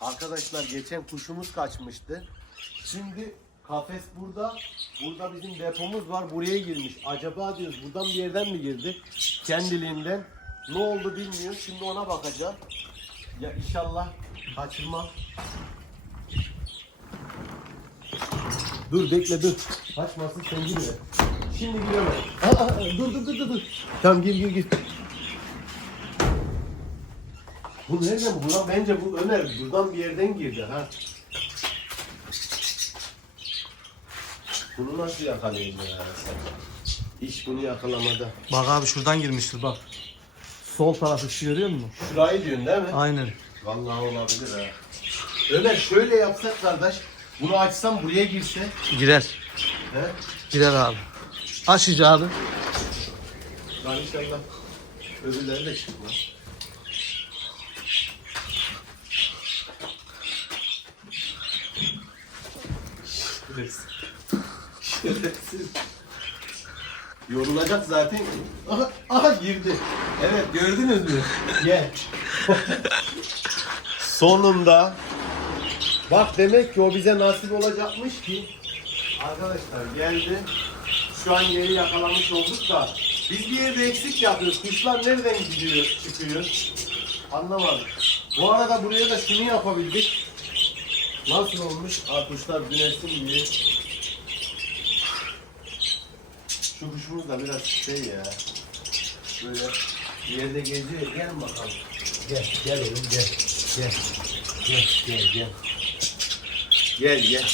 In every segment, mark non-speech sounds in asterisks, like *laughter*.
Arkadaşlar geçen kuşumuz kaçmıştı. Şimdi kafes burada. Burada bizim depomuz var. Buraya girmiş. Acaba diyoruz buradan bir yerden mi girdi? Kendiliğinden. Ne oldu bilmiyor. Şimdi ona bakacağım. Ya inşallah kaçırmam. Dur bekle dur. Kaçmasın sen gir ya. Şimdi giriyorum. Aa, aa, dur dur dur, dur. Tamam gir gir gir. Bu nereden bu? Lan bence bu Ömer buradan bir yerden girdi ha. Bunu nasıl yakalayayım ya? İş bunu yakalamada. Bak abi şuradan girmiştir bak. Sol tarafı şu görüyor musun? Şurayı diyorsun değil mi? Aynen. Vallahi olabilir ha. Ömer şöyle yapsak kardeş. Bunu açsam buraya girse. Girer. He? Girer abi. Aç abi. Lan inşallah öbürleri de çıkmaz. Şerefsiz. Şerefsiz. Yorulacak zaten. Aha, aha girdi. Evet gördünüz mü? Gel. Sonunda. Bak demek ki o bize nasip olacakmış ki. Arkadaşlar geldi. Şu an yeri yakalamış olduk da biz bir yerde eksik yapıyoruz. Kuşlar nereden gidiyor, çıkıyor? Anlamadım. Bu arada buraya da şunu yapabildik. Nasıl olmuş? Aa, kuşlar güneşsin diye. Şu kuşumuz da biraz şey ya. Böyle yerde geziyor. Gel bakalım. Gel, gel oğlum gel. Gel. Gel, gel, gel. Gel, gel.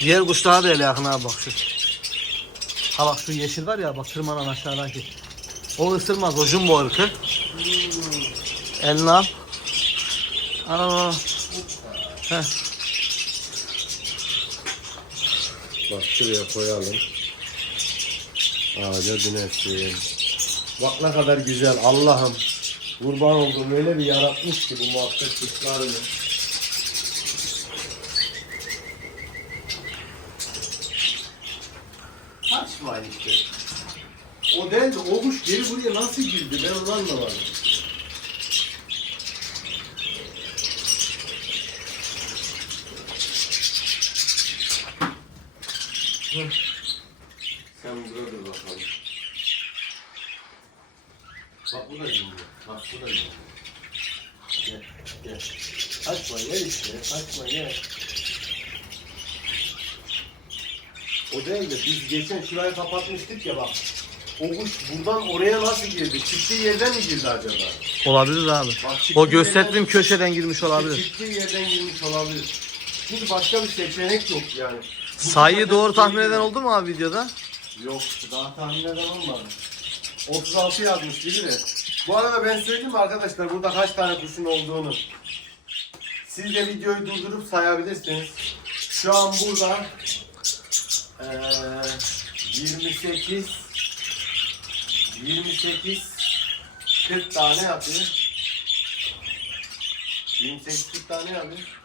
Diğer kuşlara da ele yakın abi bak şu. Ha bak şu yeşil var ya bak tırmanan aşağıdaki. O ısırmaz o jumbo ırkı. Eline al. Al al al. Heh. Bak şuraya koyalım. Ağaca güneşliğin. Bak ne kadar güzel Allah'ım. Kurban oldum öyle bir yaratmış ki bu muhabbet kuşlarını. Kaçma işte. O değil de o kuş geri buraya nasıl girdi ben onu anlamadım. Sen burada dur bakalım. Bak bu da dinliyor. Bak bu da dinliyor. Gel, gel. Kaçma gel işte. Kaçma gel. O değil de biz geçen şurayı kapatmıştık ya bak. O kuş buradan oraya nasıl girdi? Çıktığı yerden mi girdi acaba? Olabilir abi. Bak, O gösterdiğim köşeden girmiş olabilir. Çıktığı yerden girmiş olabilir. Çünkü başka bir seçenek yok yani. Sayıyı doğru tahmin eden oldu mu abi videoda? Yok daha tahmin eden olmadı. 36 yazmış biri de. Bu arada ben söyleyeyim mi arkadaşlar burada kaç tane kuşun olduğunu. Siz de videoyu durdurup sayabilirsiniz. Şu an burada eee 28 28 40 tane yapıyor. 28 40 tane yapıyor.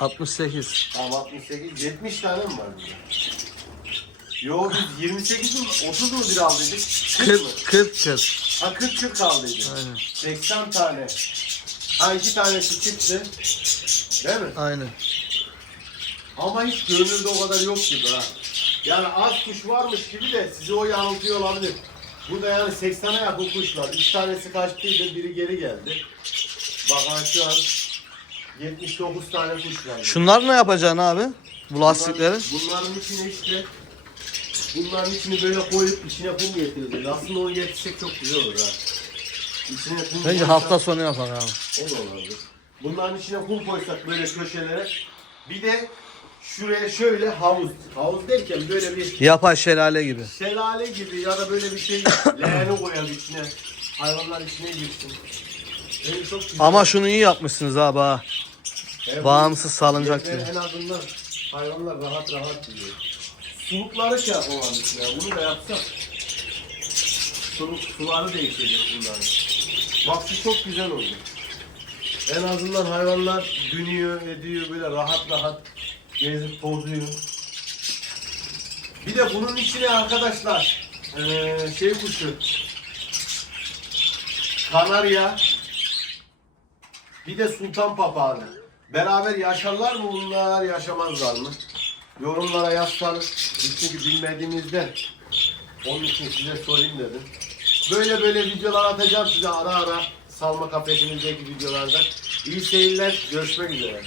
68. Tamam 68 70 tane mi var burada? Yo biz 28 mi 30 mu bir aldıydık? 40 mı? 40 40 40. Ha 40 40 aldıydı. Aynen. 80 tane. Ha iki tanesi çıktı. Değil mi? Aynen. Ama hiç görünürde o kadar yok gibi ha. Yani az kuş varmış gibi de sizi o yanıltıyor olabilir. Burada yani 80'e yakın kuş var. 3 tanesi kaçtıydı, biri geri geldi. Bak ha şu an 79 tane kuş var. Şunlar ne yapacaksın abi? Bu lastikleri. Bunlar- Bunların içine işte bunların içini böyle koyup içine kum getirilir. Aslında onu getirsek çok güzel olur ha. İçine kum Bence koysak- hafta sonu yapak abi. O da olabilir. Bunların içine kum koysak böyle köşelere. Bir de şuraya şöyle havuz. Havuz derken böyle bir Yapay şelale gibi. şelale gibi ya da böyle bir şey *coughs* leğeni koyalım içine. Hayvanlar içine girsin. Böyle çok güzel. Ama şunu iyi yapmışsınız abi ha. Evet, Bağımsız salınacak yeter, gibi. En azından hayvanlar rahat rahat yiyor. Sulukları şey yapamadık ya. Bunu da yapsak. Suluk, suları değişecek bunların. Şu çok güzel oldu. En azından hayvanlar dönüyor, ediyor böyle rahat rahat gezip tozuyor. Bir de bunun içine arkadaşlar eee, şey kuşu kanarya bir de sultan papağanı. Beraber yaşarlar mı bunlar, yaşamazlar mı? Yorumlara yazsanız. Çünkü bilmediğimizden. Onun için size sorayım dedim. Böyle böyle videolar atacağım size ara ara. Salma kafesimizdeki videolarda. İyi seyirler. Görüşmek üzere.